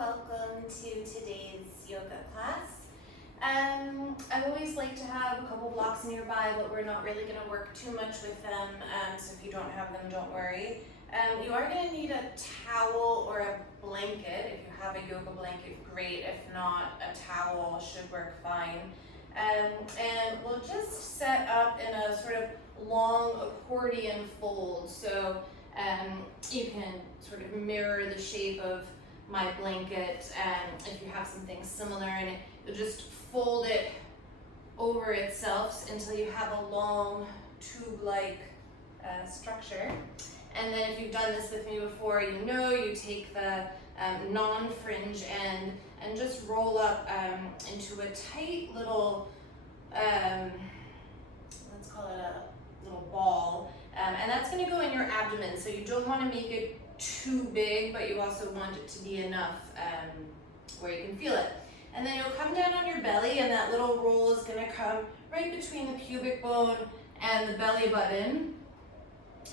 welcome to today's yoga class. I always like to have a couple blocks nearby, but we're not really going to work too much with them, so if you don't have them, don't worry. You are going to need a towel or a blanket. If you have a yoga blanket, great. If not, a towel should work fine. And we'll just set up in a sort of long accordion fold, so you can sort of mirror the shape of my blanket, if you have something similar, and you'll just fold it over itself until you have a long tube-like structure. And then if you've done this with me before, you know you take the non-fringe end and just roll up into a tight little, let's call it a little ball, and that's going to go in your abdomen, so you don't want to make it too big, but you also want it to be enough where you can feel it. And then you'll come down on your belly, and that little roll is going to come right between the pubic bone and the belly button.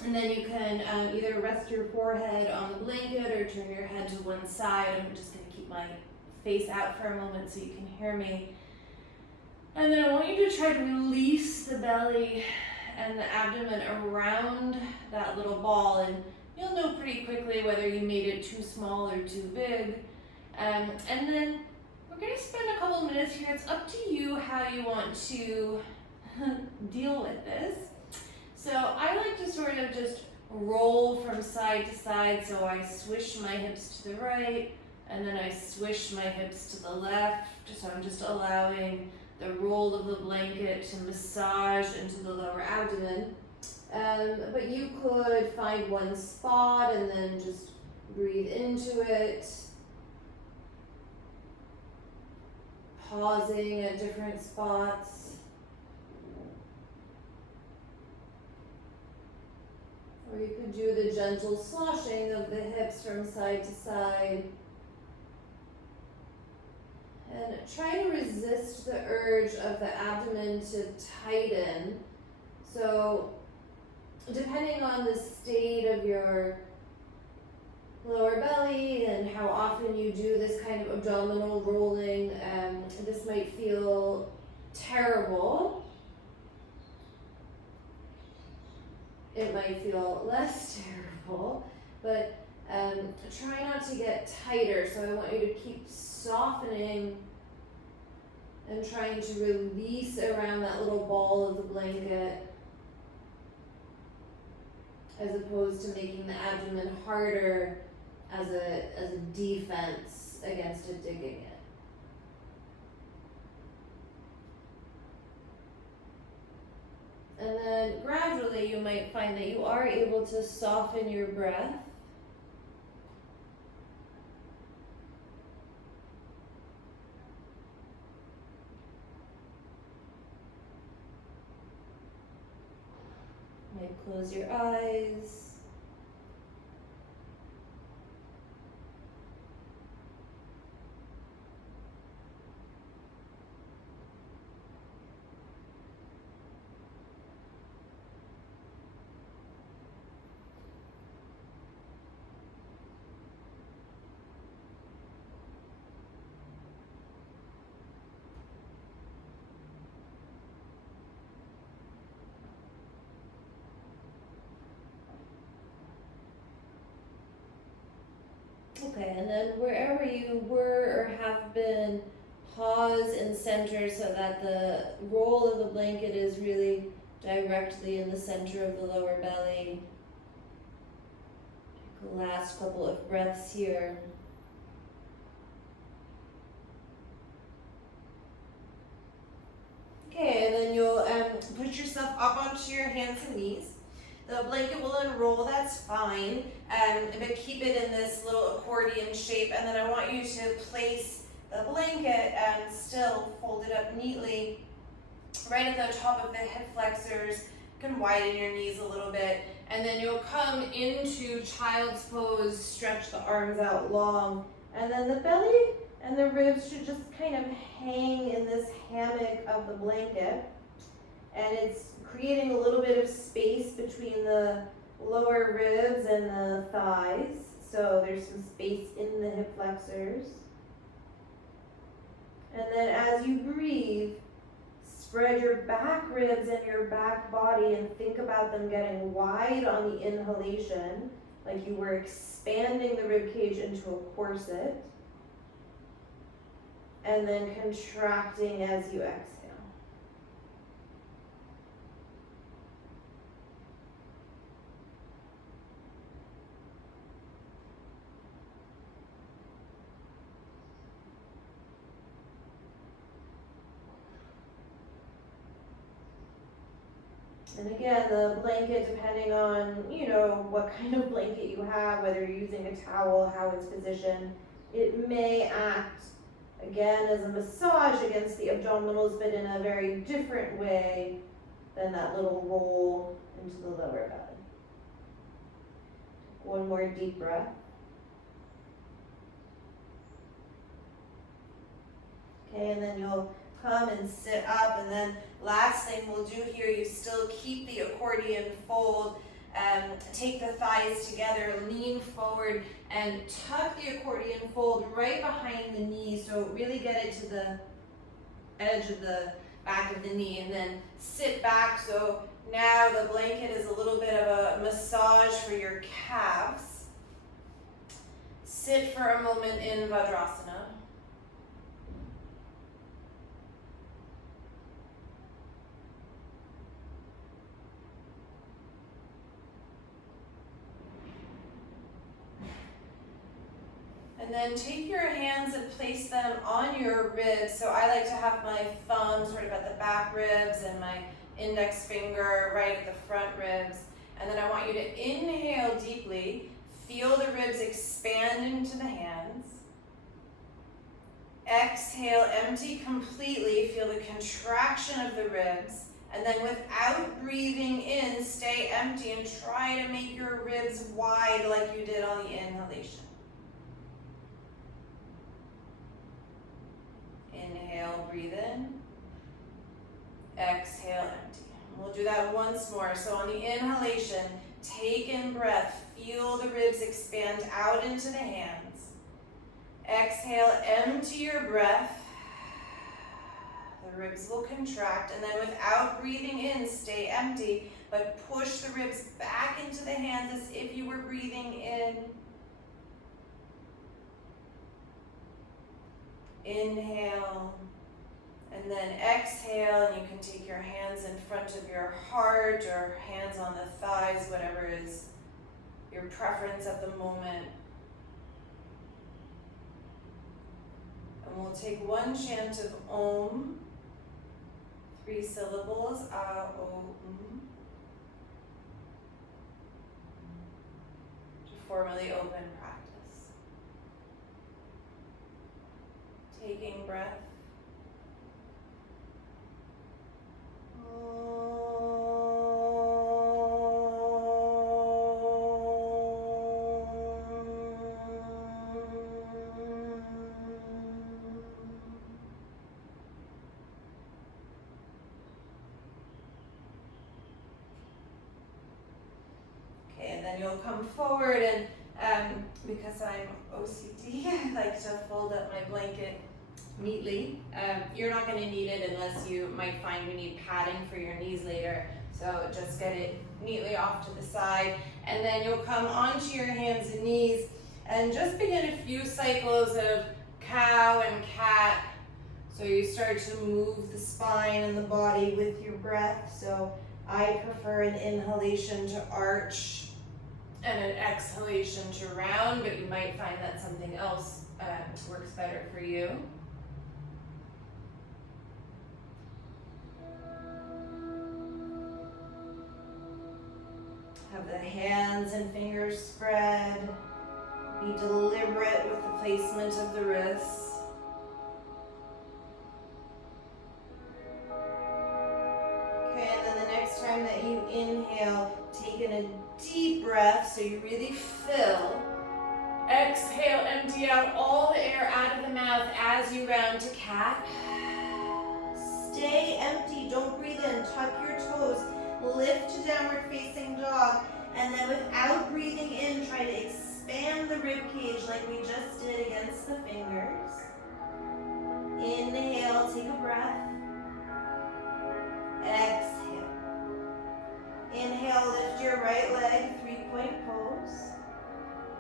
And then you can either rest your forehead on the blanket or turn your head to one side. I'm just going to keep my face out for a moment so you can hear me. And then I want you to try to release the belly and the abdomen around that little ball, and you'll know pretty quickly whether you made it too small or too big. And then we're going to spend a couple of minutes here. It's up to you how you want to deal with this. So I like to sort of just roll from side to side. So I swish my hips to the right, and then I swish my hips to the left. So I'm just allowing the roll of the blanket to massage into the lower abdomen. But you could find one spot and then just breathe into it, pausing at different spots. Or you could do the gentle sloshing of the hips from side to side. And try to resist the urge of the abdomen to tighten. So depending on the state of your lower belly and how often you do this kind of abdominal rolling, this might feel terrible. It might feel less terrible, but try not to get tighter. So I want you to keep softening and trying to release around that little ball of the blanket, as opposed to making the abdomen harder as a defense against it digging it. And then gradually you might find that you are able to soften your breath. You might close your eyes. Okay, and then wherever you were or have been, pause and center so that the roll of the blanket is really directly in the center of the lower belly. Take a last couple of breaths here. Okay, and then you'll put yourself up onto your hands and knees. The blanket will unroll, that's fine, but keep it in this little accordion shape. And then I want you to place the blanket still folded up neatly right at the top of the hip flexors. You can widen your knees a little bit, and then you'll come into child's pose, stretch the arms out long, and then the belly and the ribs should just kind of hang in this hammock of the blanket. And it's creating a little bit of space between the lower ribs and the thighs. So there's some space in the hip flexors. And then as you breathe, spread your back ribs and your back body and think about them getting wide on the inhalation, like you were expanding the rib cage into a corset. And then contracting as you exhale. And again, the blanket, depending on, what kind of blanket you have, whether you're using a towel, how it's positioned, it may act, again, as a massage against the abdominals, but in a very different way than that little roll into the lower belly. One more deep breath. Okay, and then you'll come and sit up, and then last thing we'll do here, you still keep the accordion fold, take the thighs together, lean forward, and tuck the accordion fold right behind the knee, so really get it to the edge of the back of the knee, and then sit back, so now the blanket is a little bit of a massage for your calves. Sit for a moment in Vajrasana. And then take your hands and place them on your ribs. So I like to have my thumb sort of at the back ribs and my index finger right at the front ribs. And then I want you to inhale deeply. Feel the ribs expand into the hands. Exhale, empty completely. Feel the contraction of the ribs. And then without breathing in, stay empty and try to make your ribs wide like you did on the inhalation. Inhale, breathe in. Exhale, empty. We'll do that once more. So on the inhalation, take in breath. Feel the ribs expand out into the hands. Exhale, empty your breath. The ribs will contract. And then without breathing in, stay empty, but push the ribs back into the hands as if you were breathing in. Inhale, and then exhale, and you can take your hands in front of your heart or hands on the thighs, whatever is your preference at the moment. And we'll take one chant of Om, 3 syllables, A-O-M, to formally open practice. Taking breath. Okay, and then you'll come forward, and because I'm OCD, I like to fold up my blanket neatly. You're not going to need it unless you might find you need padding for your knees later. So just get it neatly off to the side, and then you'll come onto your hands and knees and just begin a few cycles of cow and cat. So you start to move the spine and the body with your breath. So I prefer an inhalation to arch and an exhalation to round, but you might find that something else works better for you. Have the hands and fingers spread. Be deliberate with the placement of the wrists. Okay, and then the next time that you inhale, take in a deep breath so you really fill. Exhale, empty out all the air out of the mouth as you round to cat. Stay empty, don't breathe in, tuck your toes. Lift to downward facing dog, and then without breathing in, try to expand the like we just did against the fingers. Inhale, take a breath. Exhale. Inhale, lift your right leg, 3-point pose.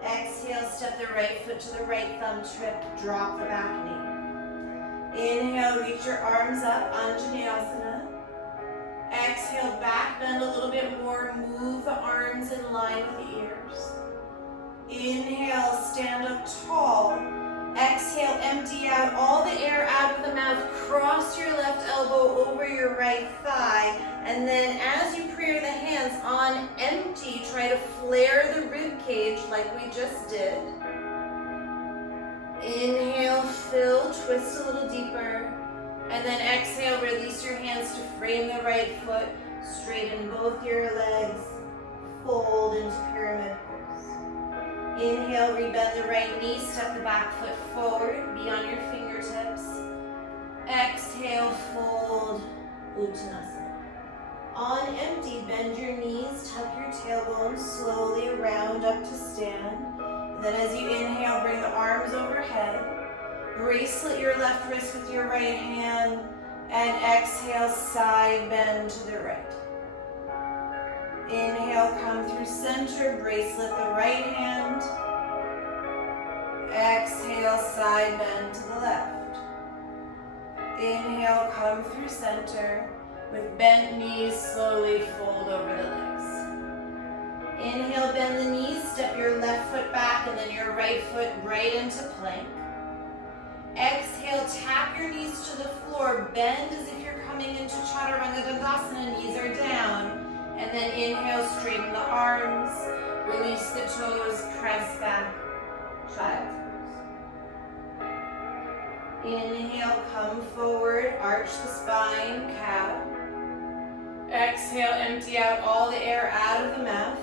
Exhale, step the right foot to the right thumb, trip, drop the back knee. Inhale, reach your arms up, Anjaneyasana. Exhale, back bend a little bit more, move the arms in line with the ears. Inhale, stand up tall. Exhale, empty out all the air out of the mouth, cross your left elbow over your right thigh, and then as you prayer the hands on empty, try to flare the rib cage like we just did. Inhale, fill, twist a little deeper, and then exhale, release your hands to frame the right foot, straighten both your legs, fold into pyramid pose. Inhale, rebend the right knee, step the back foot forward, be on your fingertips. Exhale, fold, Uttanasana. On empty, bend your knees, tuck your tailbone, slowly round up to stand. And then as you inhale, bring the arms overhead. Bracelet your left wrist with your right hand, and exhale, side bend to the right. Inhale, come through center, bracelet the right hand. Exhale, side bend to the left. Inhale, come through center. With bent knees, slowly fold over the legs. Inhale, bend the knees, step your left foot back and then your right foot right into plank. Exhale, tap your knees to the floor, bend as if you're coming into Chaturanga Dandasana, knees are down. And then inhale, straighten the arms, release the toes, press back, child's pose. Inhale, come forward, arch the spine, cow. Exhale, empty out all the air out of the mouth.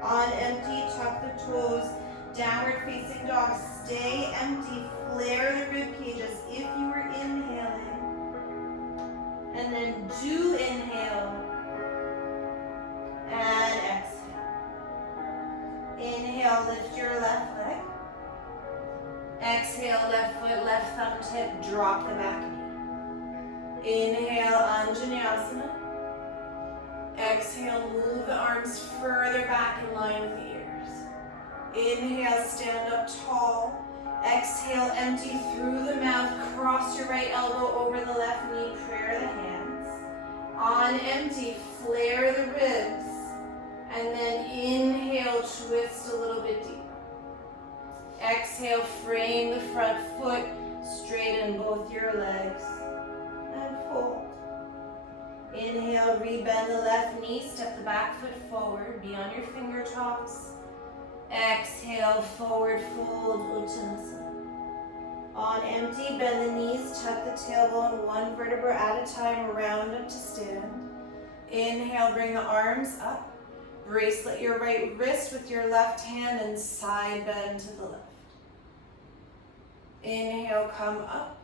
On empty, tuck the toes, downward facing dog, stay empty, flare the rib cage as if you were inhaling. And then do inhale. And exhale. Inhale, lift your left leg. Exhale, left foot, left thumb tip, drop the back knee. Inhale, Anjaneyasana. Exhale, move the arms further back in line with the ears. Inhale, stand up tall. Exhale, empty through the mouth, cross your right elbow over the left knee, prayer the hands. On empty, flare the ribs. And then inhale, twist a little bit deeper. Exhale, frame the front foot, straighten both your legs, and fold. Inhale, rebend the left knee, step the back foot forward, be on your finger tops. Exhale, forward fold, Uttanasana. On empty, bend the knees, tuck the tailbone, one vertebra at a time, round up to stand. Inhale, bring the arms up. Bracelet your right wrist with your left hand and side bend to the left. Inhale, come up.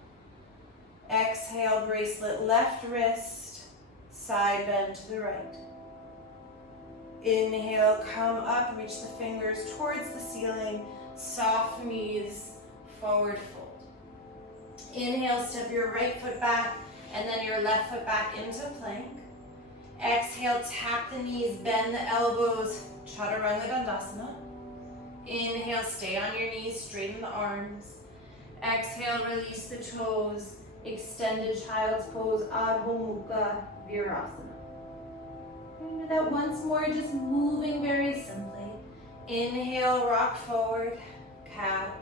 Exhale, bracelet left wrist, side bend to the right. Inhale, come up, reach the fingers towards the ceiling, soft knees, forward fold. Inhale, step your right foot back and then your left foot back into plank. Exhale, tap the knees, bend the elbows, Chaturanga Dandasana. Inhale, stay on your knees, straighten the arms. Exhale, release the toes, extended child's pose, Adho Mukha Virasana. Do that once more, just moving very simply. Inhale, rock forward, cow.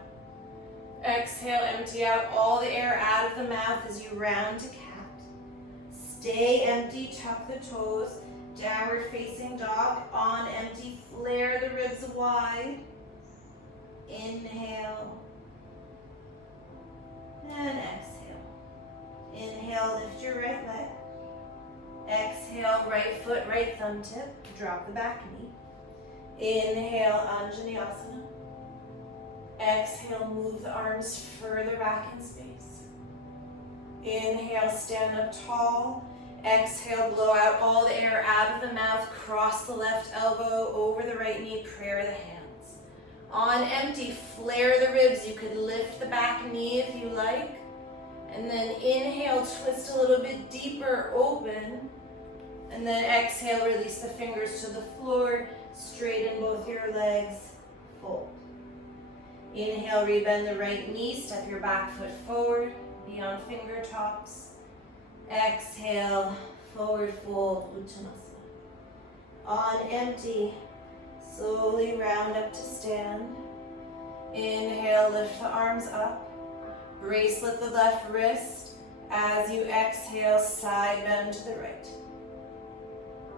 Exhale, empty out all the air out of the mouth as you round to cat. Stay empty, tuck the toes, downward facing dog. On empty, flare the ribs wide. Inhale. And exhale. Inhale, lift your right leg. Exhale, right foot, right thumb tip. Drop the back knee. Inhale, Anjaneyasana. Exhale, move the arms further back in space. Inhale, stand up tall. Exhale, blow out all the air out of the mouth. Cross the left elbow over the right knee, prayer the hands. On empty, flare the ribs. You could lift the back knee if you like. And then inhale, twist a little bit deeper, open. And then exhale, release the fingers to the floor. Straighten both your legs, fold. Inhale, rebend the right knee, step your back foot forward, beyond finger tops. Exhale, forward fold, Uttanasana. On empty, slowly round up to stand. Inhale, lift the arms up. Bracelet the left wrist. As you exhale, side bend to the right.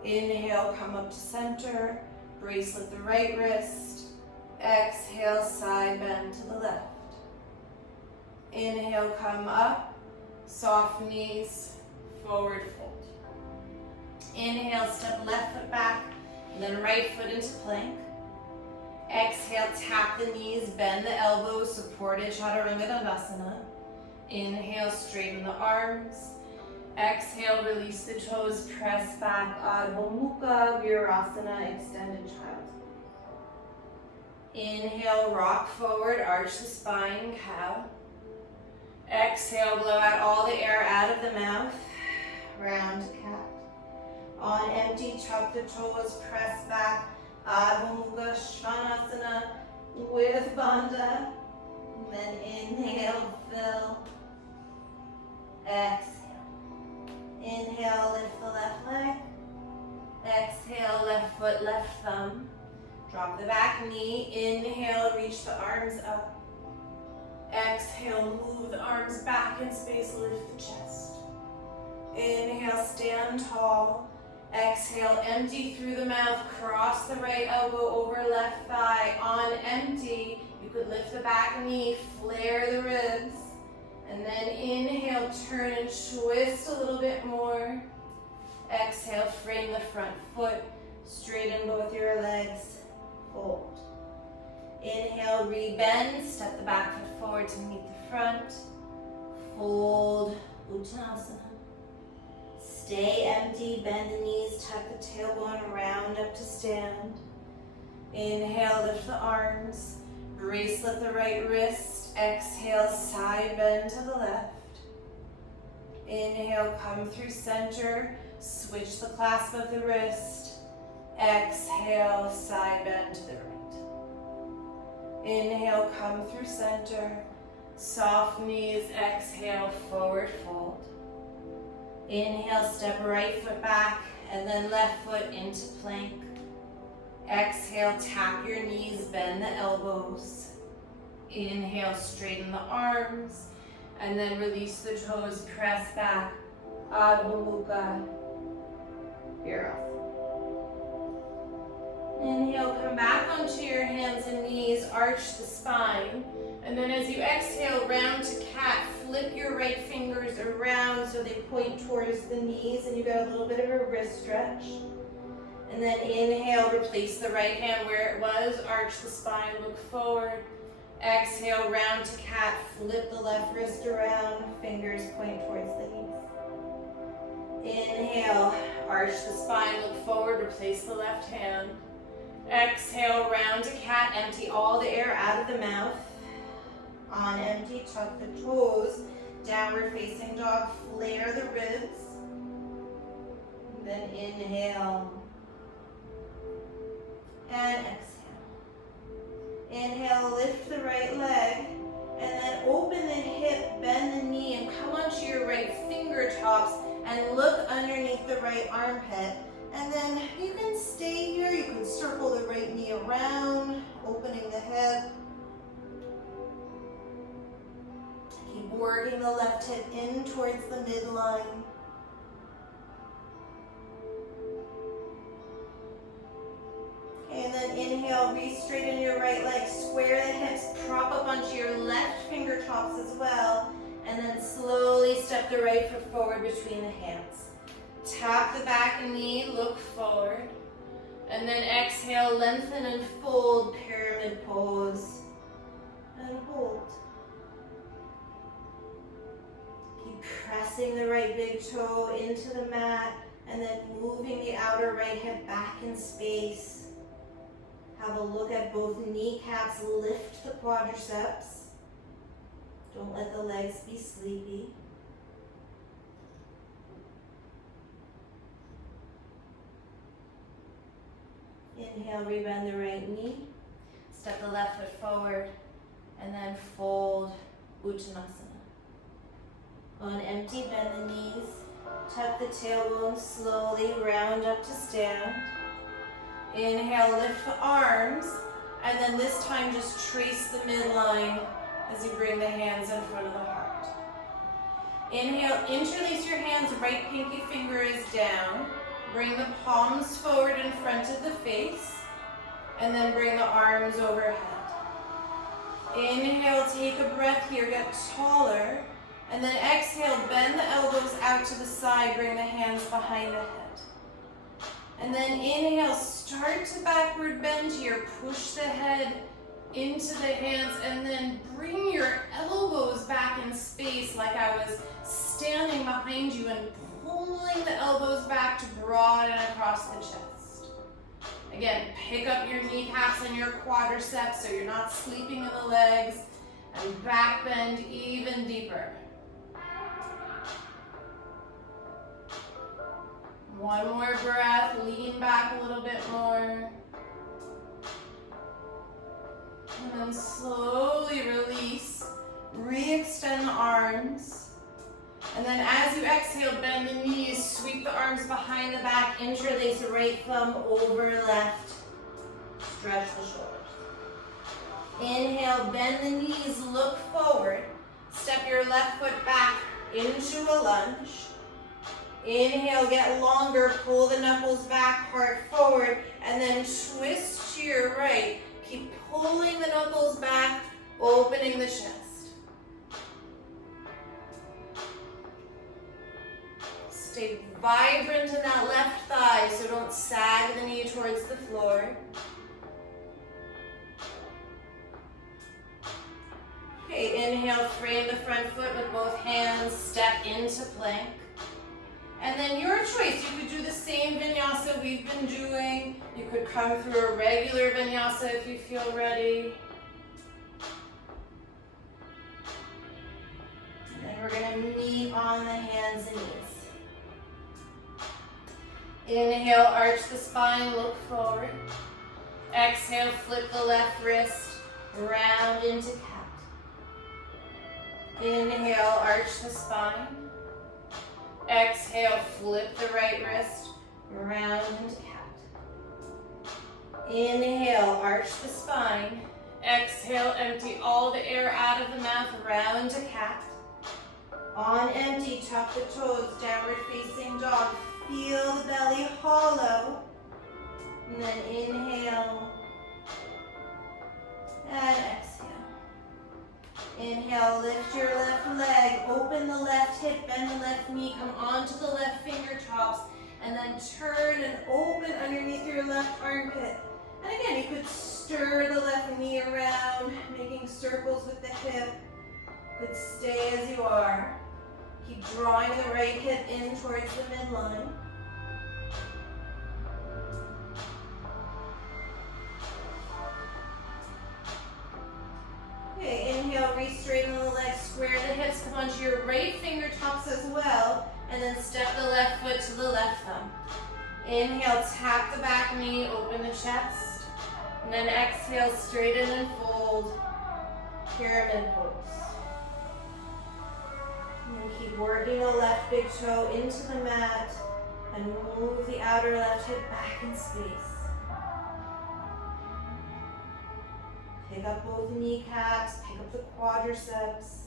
Inhale, come up to center. Bracelet the right wrist. Exhale, side bend to the left. Inhale, come up. Soft knees, forward fold. Inhale, step left foot back, and then right foot into plank. Exhale, tap the knees, bend the elbows, supported Chaturanga Dandasana. Inhale, straighten the arms. Exhale, release the toes, press back, Adho Mukha, Virasana, extended child. Inhale, rock forward, arch the spine, cow. Exhale, blow out all the air out of the mouth, round cat. On empty, tuck the toes, press back, Adho Mukha, Svanasana with Bandha. And then inhale, fill. Exhale. Inhale, lift the left leg. Exhale, left foot, left thumb. Drop the back knee. Inhale, reach the arms up. Exhale, move the arms back in space, lift the chest. Inhale, stand tall. Exhale, empty through the mouth, cross the right elbow over left thigh. On empty, you could lift the back knee, flare the ribs. And then inhale, turn and twist a little bit more. Exhale, frame the front foot, straighten both your legs, fold. Inhale, rebend, step the back foot forward to meet the front. Fold, Uttanasana. Stay empty, bend the knees, tuck the tailbone, round up to stand. Inhale, lift the arms, bracelet the right wrist. Exhale, side bend to the left. Inhale, come through center, switch the clasp of the wrist. Exhale, side bend to the right. Inhale, come through center, soft knees. Exhale, forward fold. Inhale, step right foot back and then left foot into plank. Exhale, tap your knees, bend the elbows. Inhale, straighten the arms, and then release the toes, press back, Adho Mukha, Virasana. Inhale, come back onto your hands and knees, arch the spine, and then as you exhale, round to cat, flip your right fingers around so they point towards the knees, and you got a little bit of a wrist stretch. And then inhale, replace the right hand where it was, arch the spine, look forward. Exhale, round to cat, flip the left wrist around, fingers point towards the knees. Inhale, arch the spine, look forward, replace the left hand. Exhale, round to cat, empty all the air out of the mouth. On empty, tuck the toes, downward facing dog, flare the ribs. Then inhale, and exhale. Inhale, lift the right leg, and then open the hip, bend the knee, and come onto your right fingertips and look underneath the right armpit. And then you can stay here, you can circle the right knee around, opening the hip. Keep working the left hip in towards the midline. And then inhale, re-straighten your right leg, square the hips, prop up onto your left fingertips as well, and then slowly step the right foot forward between the hands. Tap the back knee, look forward, and then exhale, lengthen and fold, pyramid pose, and hold. Keep pressing the right big toe into the mat, and then moving the outer right hip back in space. Have a look at both kneecaps, lift the quadriceps. Don't let the legs be sleepy. Inhale, rebend the right knee. Step the left foot forward and then fold Uttanasana. On empty, bend the knees. Tuck the tailbone slowly, round up to stand. Inhale, lift the arms, and then this time just trace the midline as you bring the hands in front of the heart. Inhale, interlace your hands, right pinky finger is down. Bring the palms forward in front of the face, and then bring the arms overhead. Inhale, take a breath here, get taller, and then exhale, bend the elbows out to the side, bring the hands behind the head. And then inhale, start to backward bend here, push the head into the hands, and then bring your elbows back in space like I was standing behind you and pulling the elbows back to broaden across the chest. Again, pick up your kneecaps and your quadriceps so you're not sleeping in the legs, and back bend even deeper. One more breath, lean back a little bit more. And then slowly release, re-extend the arms. And then as you exhale, bend the knees, sweep the arms behind the back, interlace the right thumb over left. Stretch the shoulders. Inhale, bend the knees, look forward. Step your left foot back into a lunge. Inhale, get longer, pull the knuckles back, heart forward, and then twist to your right. Keep pulling the knuckles back, opening the chest. Stay vibrant in that left thigh, so don't sag the knee towards the floor. Okay, inhale, frame the front foot with both hands, step into plank. And then your choice, you could do the same vinyasa we've been doing. You could come through a regular vinyasa if you feel ready. And then we're gonna meet on the hands and knees. Inhale, arch the spine, look forward. Exhale, flip the left wrist, round into cat. Inhale, arch the spine. Exhale, flip the right wrist, round into cat. Inhale, arch the spine. Exhale, empty all the air out of the mouth, round to cat. On empty, tuck the toes, downward facing dog. Feel the belly hollow. And then inhale and exhale. Inhale, lift your left leg, open the left hip, bend the left knee, come onto the left fingertips, and then turn and open underneath your left armpit. And again, you could stir the left knee around, making circles with the hip. You could stay as you are. Keep drawing the right hip in towards the midline. Okay, inhale, re-straighten the legs, square the hips, come onto your right fingertips as well, and then step the left foot to the left thumb. Inhale, tap the back knee, open the chest, and then exhale, straighten and fold, pyramid pose. And then keep working the left big toe into the mat, and move the outer left hip back in space. Pick up both kneecaps, pick up the quadriceps.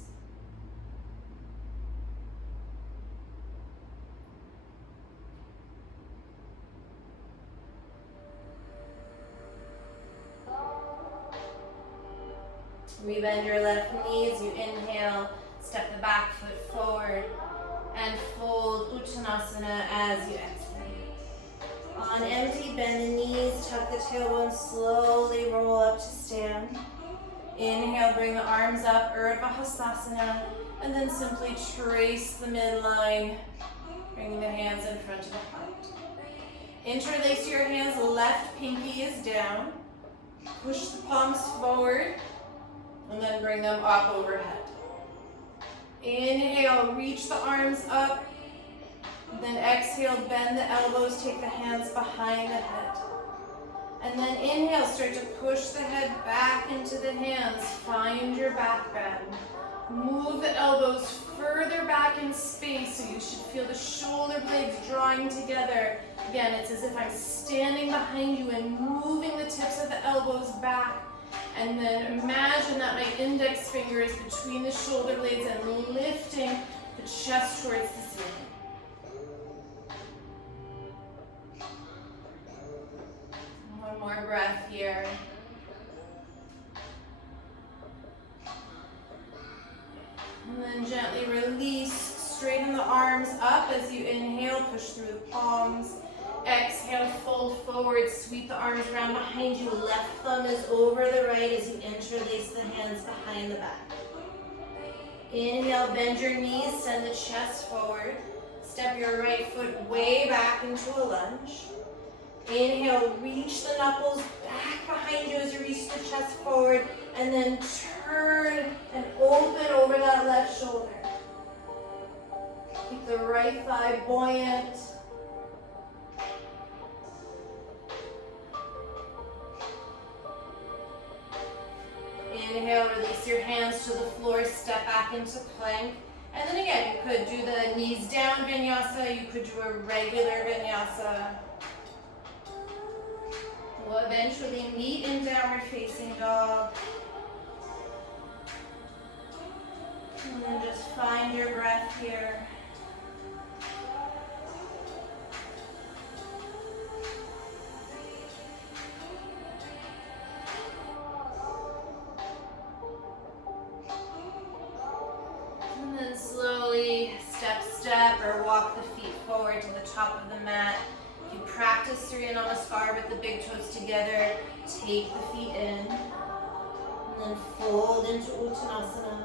Rebend your left knees, you inhale, step the back foot forward, and fold Uttanasana as you exhale. On empty, bend the knees, tuck the tailbone, slowly roll up to stand. Inhale, bring the arms up, Urdhva Hastasana, and then simply trace the midline, bringing the hands in front of the heart. Interlace your hands, left pinky is down. palms forward, and then bring them up overhead. Inhale, reach the arms up. Then exhale, bend the elbows, take the hands behind the head. And then inhale, start to push the head back into the hands. Find your back bend. Move the elbows further back in space, so you should feel the shoulder blades drawing together. Again, it's as if I'm standing behind you and moving the tips of the elbows back. And then imagine that my index finger is between the shoulder blades and lifting the chest towards the ceiling. One more breath here. And then gently release, straighten the arms up as you inhale, push through the palms. Exhale, fold forward, sweep the arms around behind you. Left thumb is over the right as you interlace the hands behind the back. Inhale, bend your knees, send the chest forward. Step your right foot way back into a lunge. Inhale, reach the knuckles back behind you as you reach the chest forward, and then turn and open over that left shoulder. Keep the right thigh buoyant. Inhale, release your hands to the floor, step back into plank. And then again, you could do the knees down vinyasa, you could do a regular vinyasa. We'll eventually meet in downward facing dog. And then just find your breath here. And then slowly step or walk the feet forward to the top of the mat. If you practice Surya Namaskar with the big toes together, take the feet in. And then fold into Uttanasana.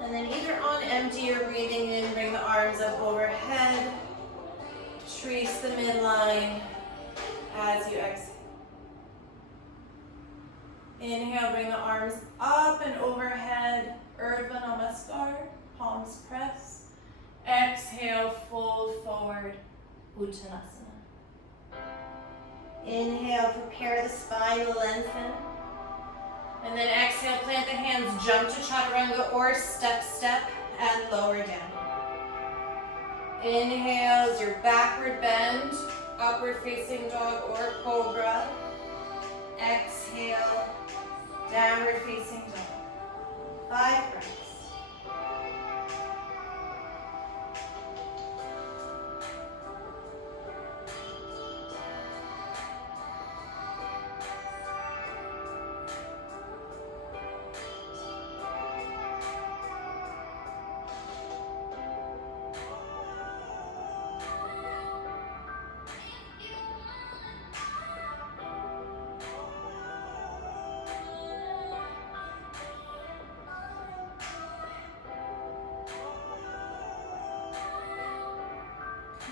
And then either on empty or breathing in, bring the arms up overhead. Trace the midline as you exhale. Inhale, bring the arms up and overhead. Urdhva Namaskar, palms press. Exhale, fold forward, Uttanasana. Inhale, prepare the spine to lengthen. And then exhale, plant the hands, jump to Chaturanga or step, and lower down. Inhale as your backward bend, upward facing dog or cobra. Exhale, downward facing dog. 5 breaths.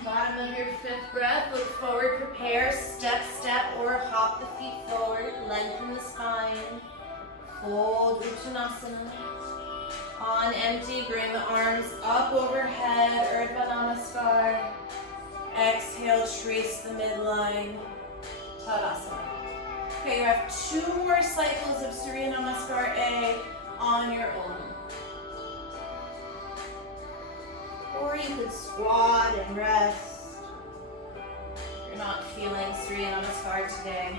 Bottom of your 5th breath, look forward, prepare, step, or hop the feet forward, lengthen the spine, fold Uttanasana. On empty, bring the arms up overhead, Urdhva Namaskar. Exhale, trace the midline, Tadasana. Okay, you have 2 more cycles of Surya Namaskar A on your own. Or you could squat and rest. If you're not feeling Surya Namaskar today.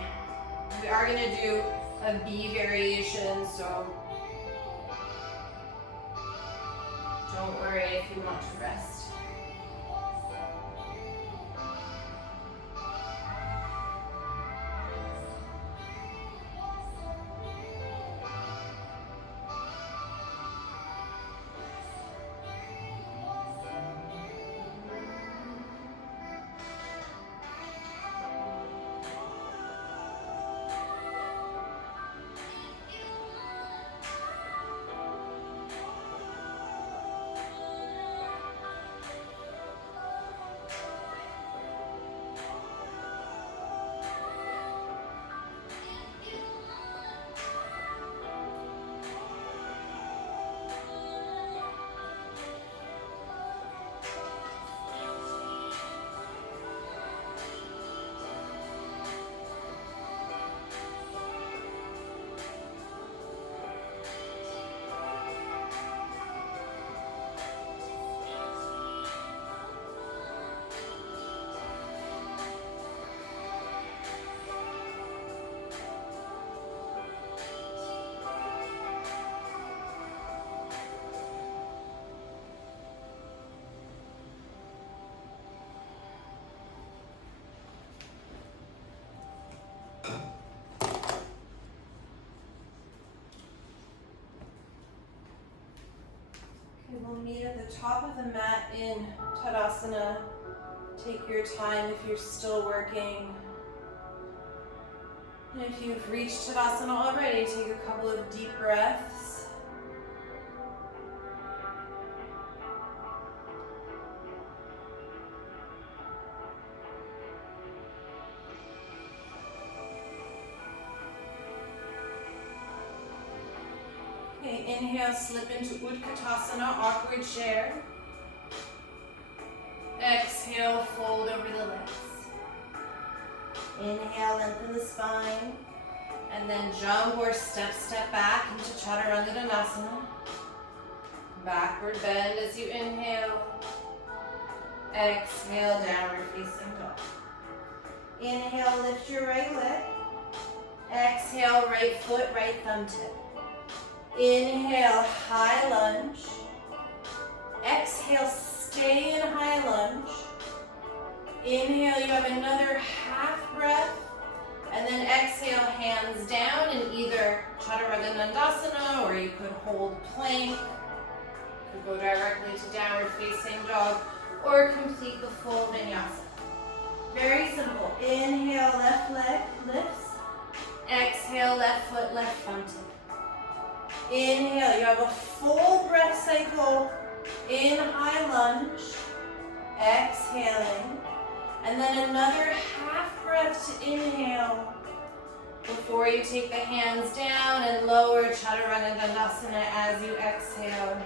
We are going to do a B variation, so don't worry if you want to rest. top of the mat in Tadasana. Take your time if you're still working. And if you've reached Tadasana already, take a couple of deep breaths. Okay, inhale, slip into Utkatasana, awkward chair. Exhale, fold over the legs. Inhale, lengthen the spine. And then jump or step back into Chaturanga Dandasana. Backward bend as you inhale. Exhale, downward facing dog. Inhale, lift your right leg. Exhale, right foot, right thumb tip. Inhale, high lunge. Exhale, stay in high lunge. Inhale, you have another half breath. And then exhale, hands down in either Chaturanga Dandasana, or you could hold plank. You could go directly to downward facing dog, or complete the full vinyasa. Very simple. Inhale, left leg lifts. Exhale, left foot, left thumb tip. Inhale, you have a full breath cycle in high lunge. Exhaling. And then another half breath to inhale before you take the hands down and lower Chaturanga Dandasana as you exhale.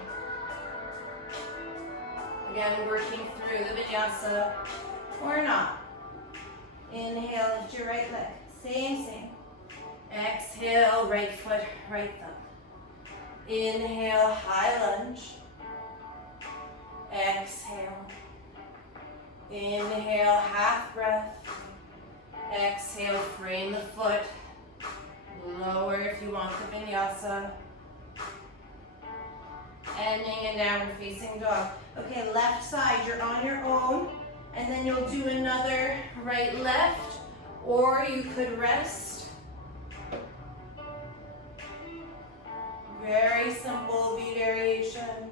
Again, working through the vinyasa or not. Inhale, lift your right leg. Same. Exhale, right foot, right thumb. Inhale, high lunge. Exhale. Inhale, half breath. Exhale, frame the foot. Lower if you want the vinyasa. Ending in downward facing dog. Okay, left side, you're on your own. And then you'll do another right, left. Or you could rest. Very simple V variation.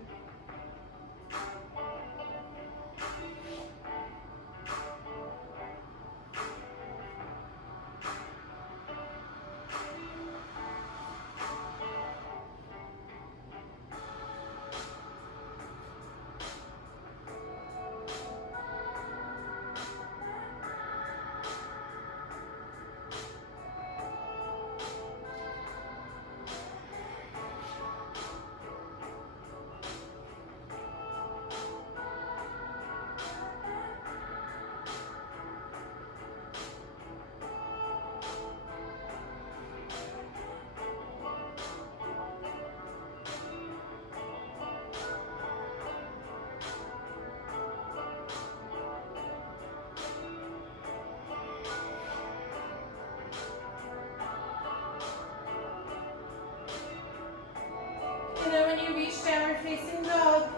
And then when you reach downward facing dog,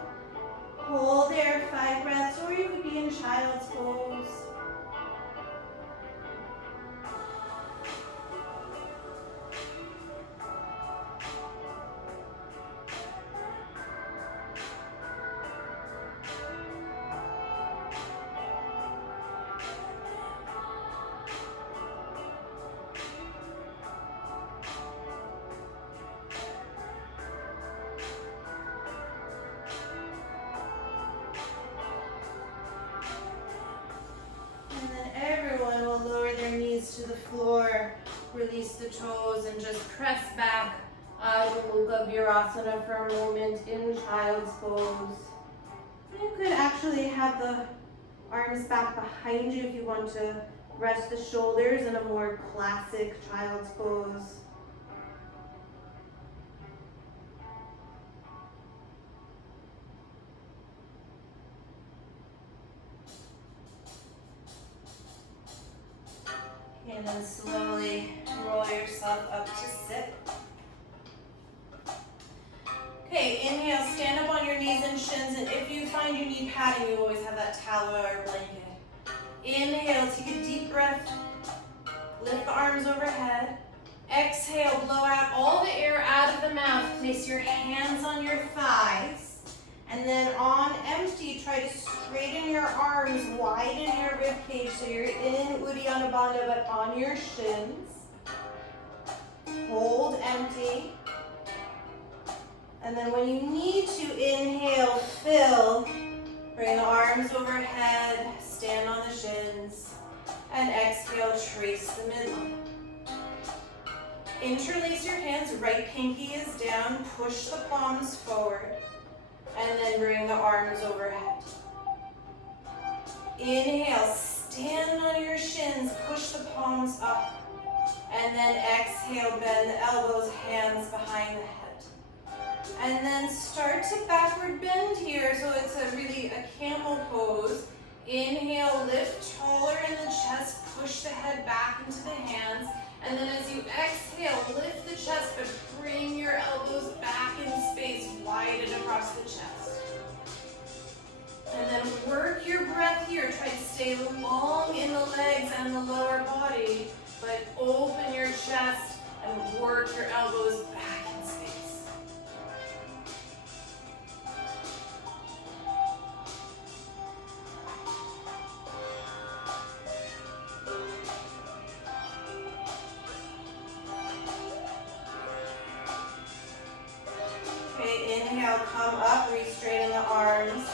hold there 5 breaths, or you could be in child's pose. To the floor, release the toes and just press back Adho Mukha Virasana for a moment in child's pose. You could actually have the arms back behind you if you want to rest the shoulders in a more classic child's pose. And then slowly roll yourself up to sit. Okay, inhale, stand up on your knees and shins, and if you find you need padding, you always have that towel or blanket. Inhale, take a deep breath, lift the arms overhead. Exhale, blow out all the air out of the mouth, place your hands on your thighs, And then on empty, try to straighten your arms, widen your rib cage so you're in Uddiyana Bandha but on your shins. Hold empty. And then when you need to inhale, fill. Bring the arms overhead, stand on the shins. And exhale, trace the midline. Interlace your hands, right pinky is down, push the palms forward. And then bring the arms overhead. Inhale, stand on your shins, push the palms up. And then exhale, bend the elbows, hands behind the head. And then start to backward bend here, so it's a camel pose. Inhale, lift taller in the chest, push the head back into the hands. And then as you exhale, lift the chest, but bring your elbows back in space, widen across the chest. And then work your breath here. Try to stay long in the legs and the lower body, but open your chest and work your elbows back in space. Inhale, come up, re-straighten the arms.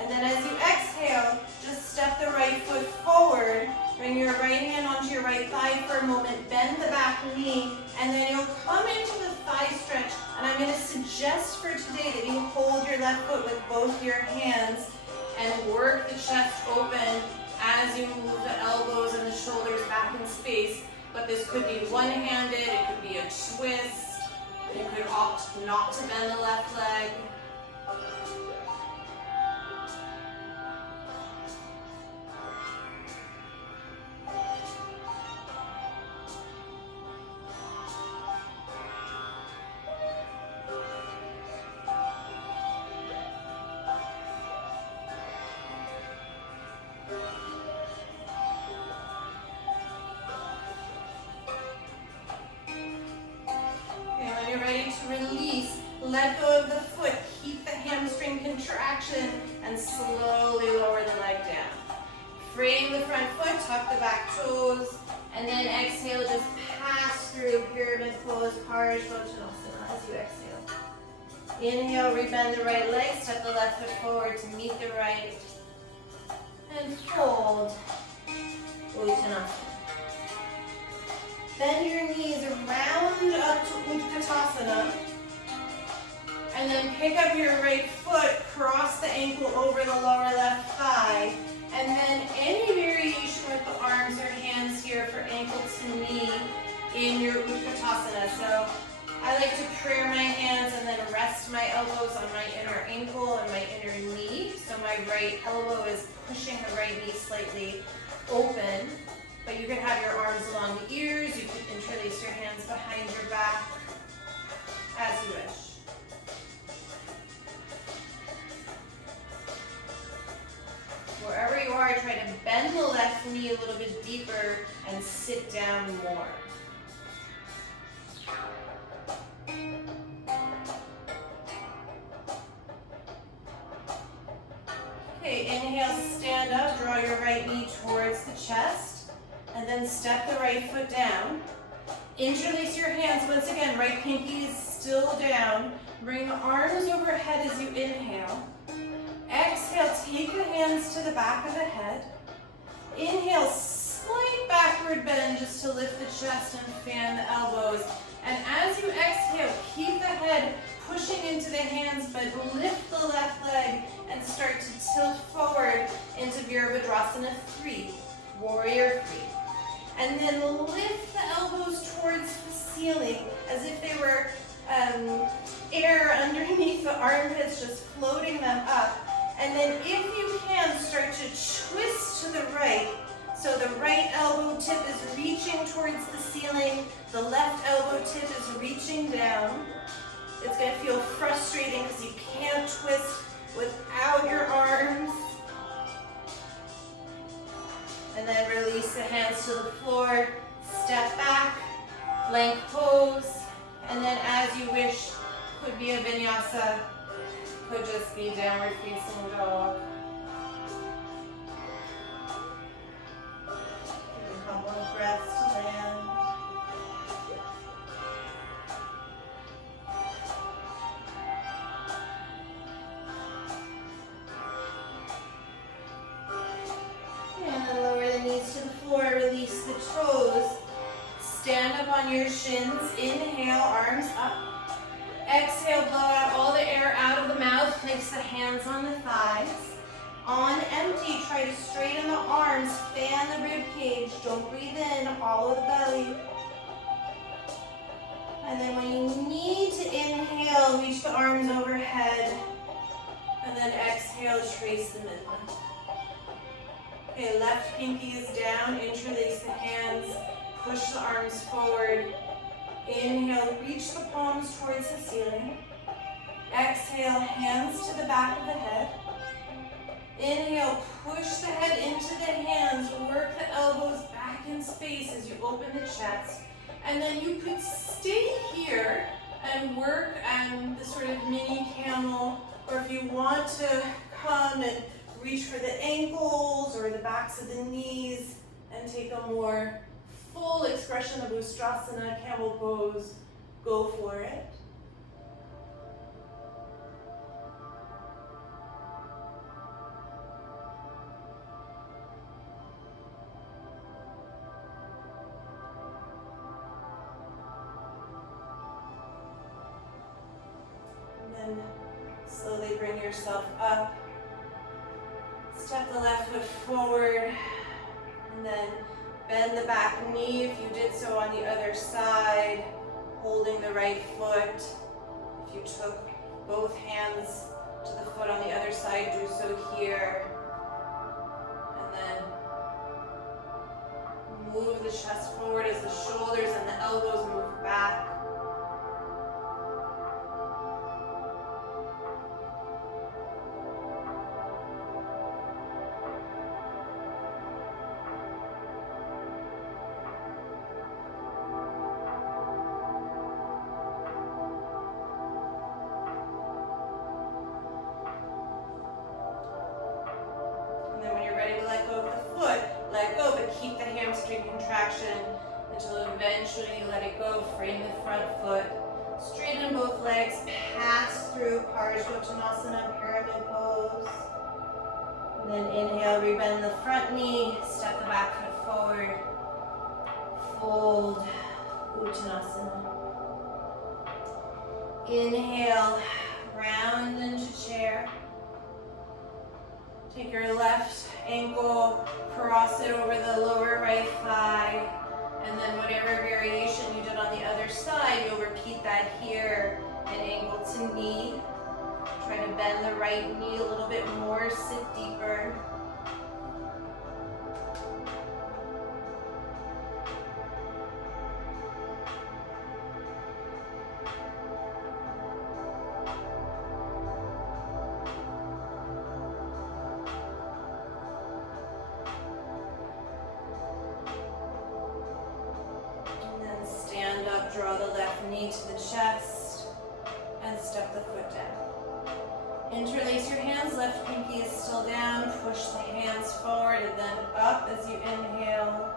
And then as you exhale, just step the right foot forward. Bring your right hand onto your right thigh for a moment. Bend the back knee. And then you'll come into the thigh stretch. And I'm going to suggest for today that you hold your left foot with both your hands and work the chest open as you move the elbows and the shoulders back in space. But this could be one-handed, it could be a twist. You could opt not to bend the left leg. Release, let go of the foot, keep the hamstring contraction, and slowly lower the leg down. Frame the front foot, tuck the back toes, and then exhale, just pass through pyramid pose, Parsvottanasana as you exhale. Inhale, rebend the right leg, step the left foot forward to meet the right, and fold, Uttanasana. Bend your knees, round up to Utkatasana. And then pick up your right foot, cross the ankle over the lower left thigh. And then any variation with the arms or hands here for ankle to knee in your Utkatasana. So I like to prayer my hands and then rest my elbows on my inner ankle and my inner knee. So my right elbow is pushing the right knee slightly open. But you can have your arms along the ears, you can interlace your hands behind your back, as you wish. Wherever you are, try to bend the left knee a little bit deeper and sit down more. Okay, inhale, stand up, draw your right knee towards the chest. And then step the right foot down. Interlace your hands. Once again, right pinky is still down. Bring the arms overhead as you inhale. Exhale, take the hands to the back of the head. Inhale, slight backward bend just to lift the chest and fan the elbows. And as you exhale, keep the head pushing into the hands, but lift the left leg and start to tilt forward into Virabhadrasana 3, Warrior 3. And then lift the elbows towards the ceiling as if they were air underneath the armpits, just floating them up. And then if you can, start to twist to the right. So the right elbow tip is reaching towards the ceiling, the left elbow tip is reaching down. It's going to feel frustrating because you can't twist without your arms. And then release the hands to the floor, step back, plank pose, and then as you wish, could be a vinyasa, Could just be downward facing dog. Take a couple of breaths to land. And then lower the knees to the floor, release the toes. Stand up on your shins, inhale, arms up. Exhale, blow out all the air out of the mouth, place the hands on the thighs. On empty, try to straighten the arms, fan the rib cage, don't breathe in, hollow the belly. And then when you need to inhale, reach the arms overhead. And then exhale, trace the midline. Okay, left pinky is down, interlace the hands, push the arms forward. Inhale, reach the palms towards the ceiling. Exhale, hands to the back of the head. Inhale, push the head into the hands, work the elbows back in space as you open the chest. And then you could stay here and work the sort of mini camel, or if you want to come and reach for the ankles or the backs of the knees and take a more full expression of Ustrasana, camel pose, go for it. And then slowly bring yourself up. Step the left foot forward, and then bend the back knee if you did so on the other side, holding the right foot. If you took both hands to the foot on the other side, do so here. And then move the chest forward as the shoulders and the elbows move back. Eventually let it go, frame the front foot, straighten both legs, pass through Parsvottanasana, pyramid pose. And then inhale, rebend the front knee, step the back foot forward, fold, Uttanasana. Inhale, round into chair. Take your left ankle, cross it over the lower right thigh. And then whatever variation you did on the other side, you'll repeat that here, and ankle to knee. Try to bend the right knee a little bit more, sit deeper. Draw the left knee to the chest and step the foot down. Interlace your hands, left pinky is still down. Push the hands forward and then up as you inhale.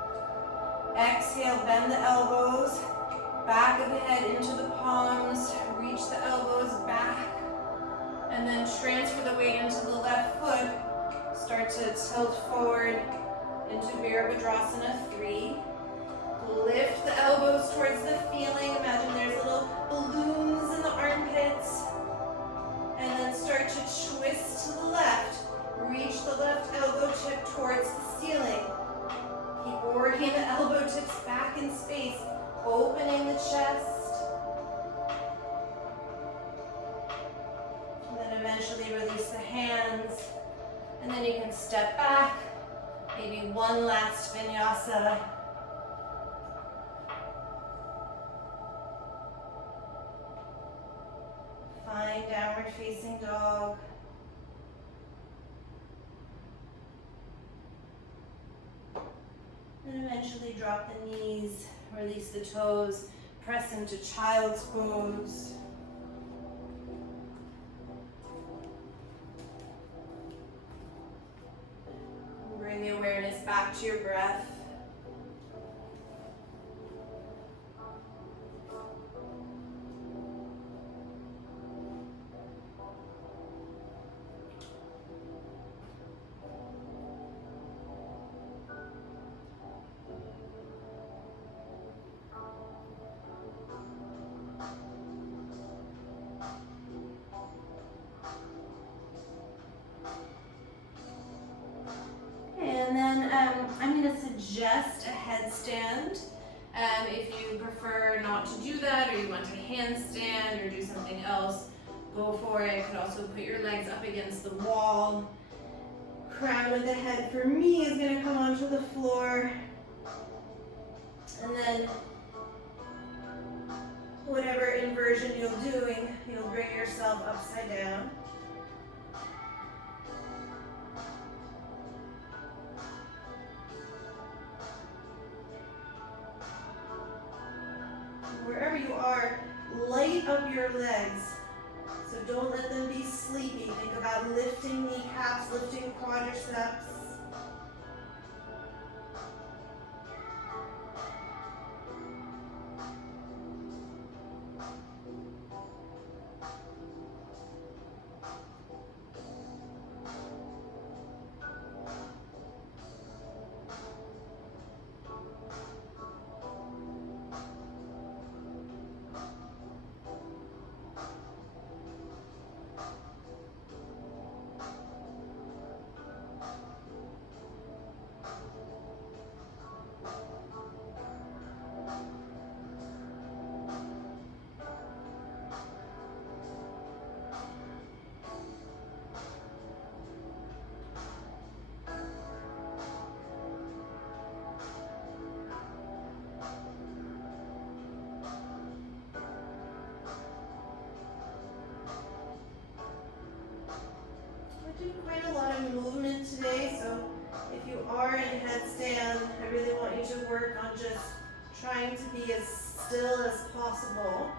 Exhale, bend the elbows, back of the head into the palms, reach the elbows back, and then transfer the weight into the left foot. Start to tilt forward into Virabhadrasana 3. Lift the elbows towards the ceiling. Imagine there's little balloons in the armpits. And then start to twist to the left. Reach the left elbow tip towards the ceiling. Keep working the elbow tips back in space, opening the chest. And then eventually release the hands. And then you can step back. Maybe one last vinyasa. Find downward facing dog. And eventually drop the knees, release the toes, press into child's pose. awareness back to your breath. And then I'm going to suggest a headstand. If you prefer not to do that, or you want to handstand or do something else, go for it. You could also put your legs up against the wall. Crown of the head for me is going to come onto the floor. And then whatever inversion you'll doing, you'll bring yourself upside down. Wherever you are, light up your legs. So don't let them be sleepy. Think about lifting kneecaps, lifting quadriceps. Did quite a lot of movement today, so if you are in headstand, I really want you to work on just trying to be as still as possible.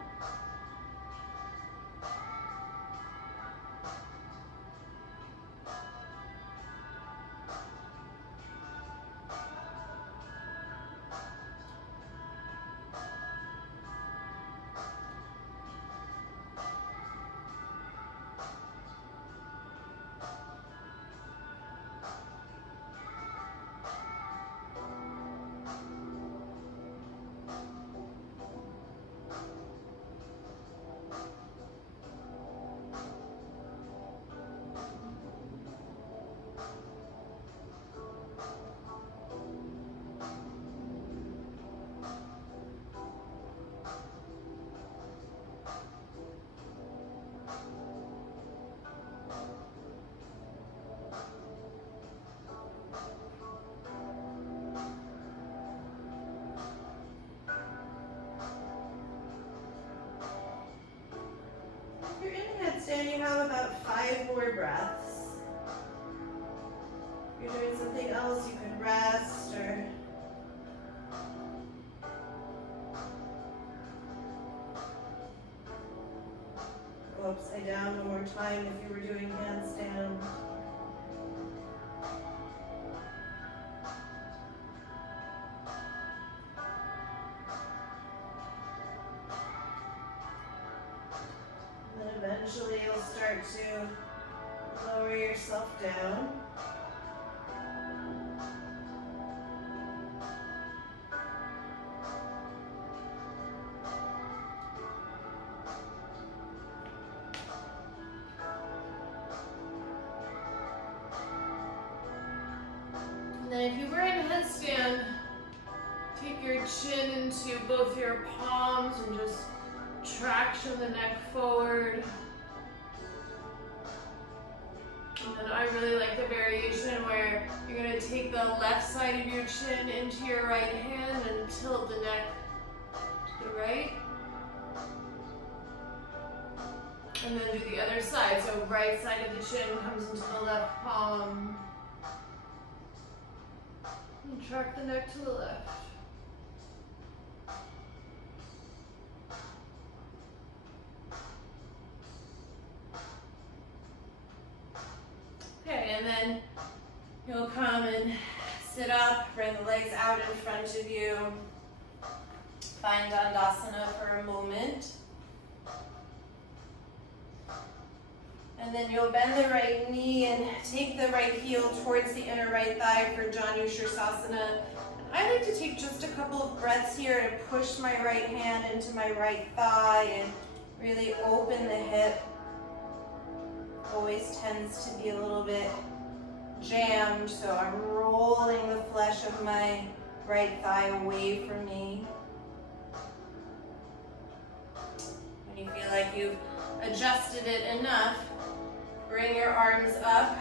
If you're in headstand, you have about 5 more breaths. If you're doing something else, you could rest or go upside down one more time if you were doing handstand. And then eventually you'll start to lower yourself down. And then if you were in headstand, take your chin into both your palms and just traction the neck forward. And then I really like the variation where you're going to take the left side of your chin into your right hand and tilt the neck to the right. And then do the other side. So right side of the chin comes into the left palm. And track the neck to the left. Okay, and then you'll come and sit up, bring the legs out in front of you. Find Dandasana for a moment. And then you'll bend the right knee and take the right heel towards the inner right thigh for Janu Shirsasana. I like to take just a couple of breaths here to push my right hand into my right thigh and really open the hip. Always tends to be a little bit jammed, so I'm rolling the flesh of my right thigh away from me. When you feel like you've adjusted it enough, bring your arms up.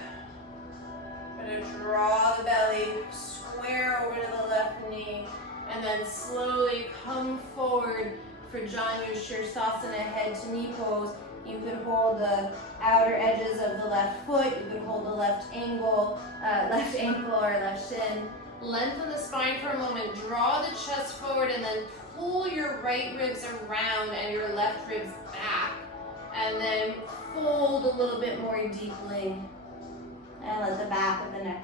We're gonna draw the belly square over to the left knee, and then slowly come forward for Janu Shirsasana, head to knee pose. You could hold the outer edges of the left foot. You could hold the left ankle or left shin. Lengthen the spine for a moment. Draw the chest forward, and then pull your right ribs around and your left ribs back. And then fold a little bit more deeply. And let the back of the neck.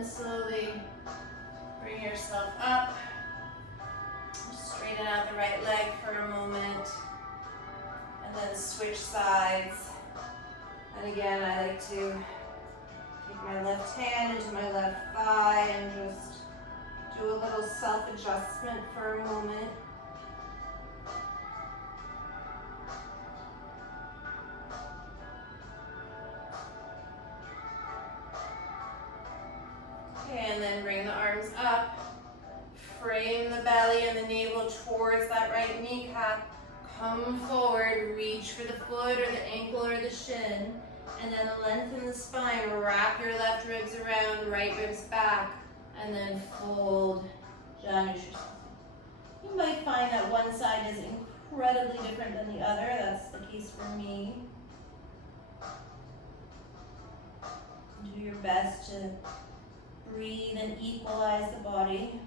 Slowly bring yourself up. Straighten out the right leg for a moment. And then switch sides. And again, I like to take my left hand into my left thigh and just do a little self-adjustment for a moment. And then bring the arms up, frame the belly and the navel towards that right kneecap, come forward, reach for the foot or the ankle or the shin, and then lengthen the spine, wrap your left ribs around, right ribs back, and then fold Janu Shirsasana. You might find that one side is incredibly different than the other. That's the case for me. Do your best to breathe and equalize the body.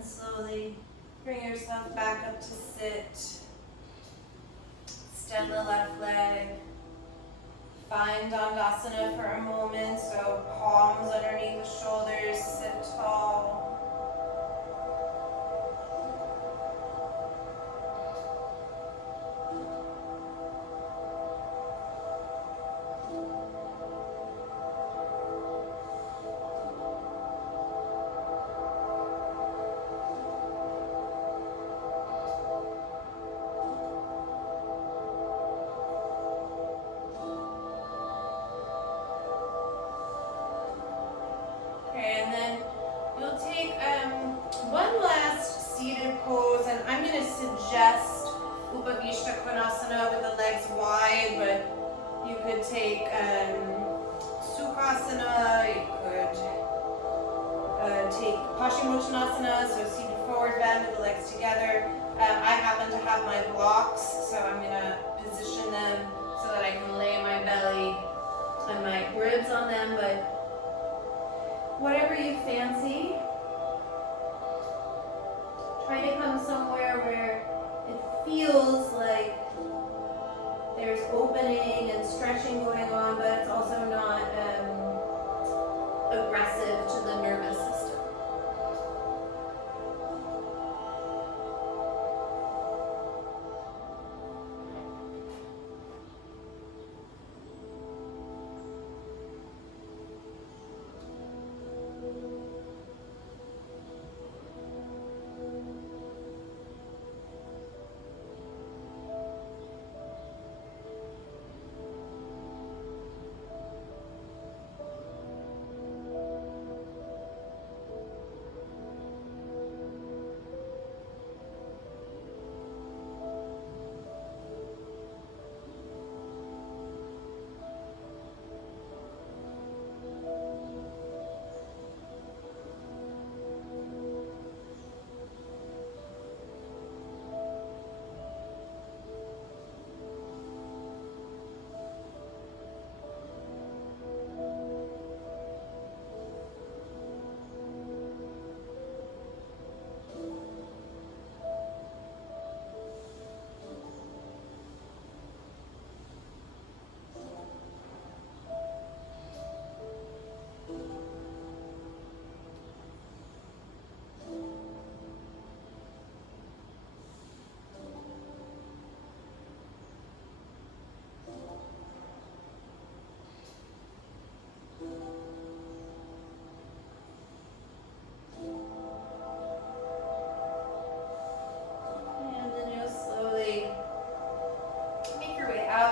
Slowly bring yourself back up to sit. Extend the left leg. Find Dandasana for a moment, so palms underneath the shoulders, sit tall. take Paschimottanasana, so seated forward bend with the legs together. I happen to have my blocks, so I'm going to position them so that I can lay my belly and my ribs on them, but whatever you fancy. Try to come somewhere where it feels like there's opening and stretching going on, but it's also not aggressive to the nervous system.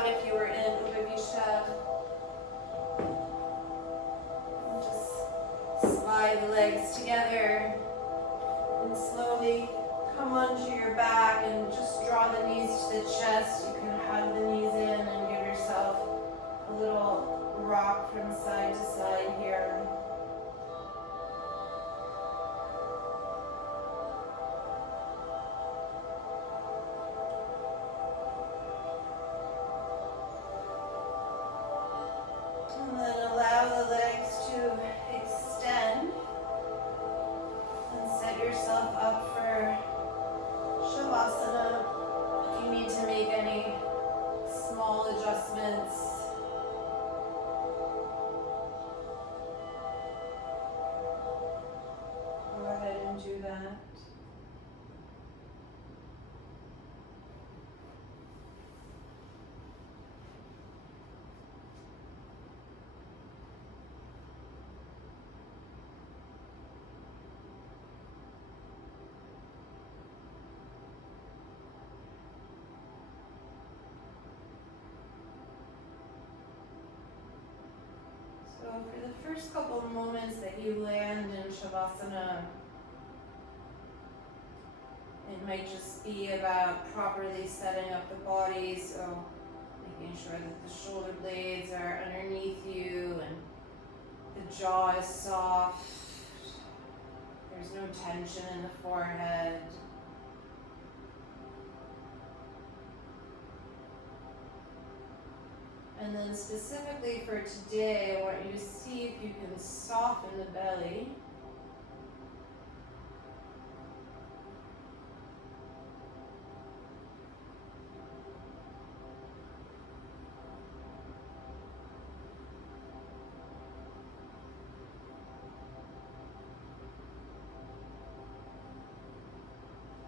If you were in Upavisha, just slide the legs together and slowly come onto your back and just draw the knees to the chest. You can hug the knees in and give yourself a little rock from side to side here. And then allow the legs to extend and set yourself up for Shavasana. If you need to make any small adjustments, go ahead and do that. So for the first couple of moments that you land in Shavasana, it might just be about properly setting up the body, so making sure that the shoulder blades are underneath you and the jaw is soft. There's no tension in the forehead. And then specifically for today, I want you to see if you can soften the belly.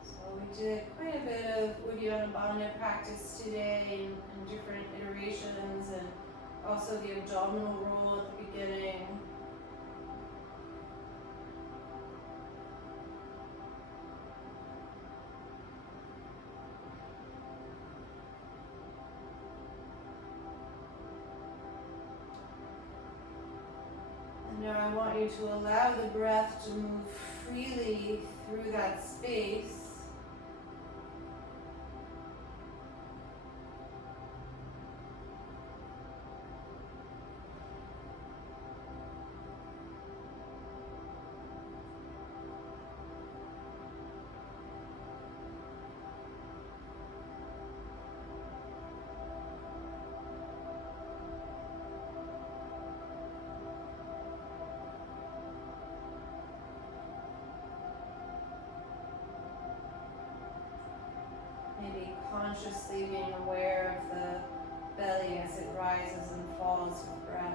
So we did quite a bit of Uddiyana Bandha practice today in different iterations, and also the abdominal roll at the beginning. And now I want you to allow the breath to move freely through that space. consciously being aware of the belly as it rises and falls with breath.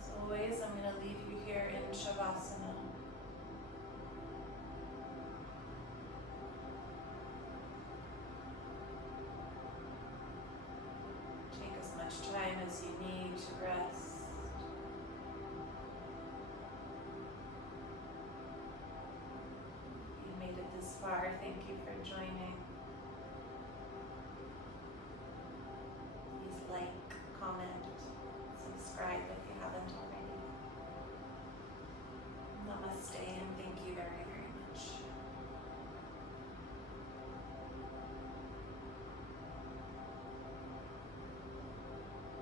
As always, I'm going to leave you here in Shavasana. Take as much time as you need to rest. You made it this far. Thank you for joining. Please like, comment, subscribe if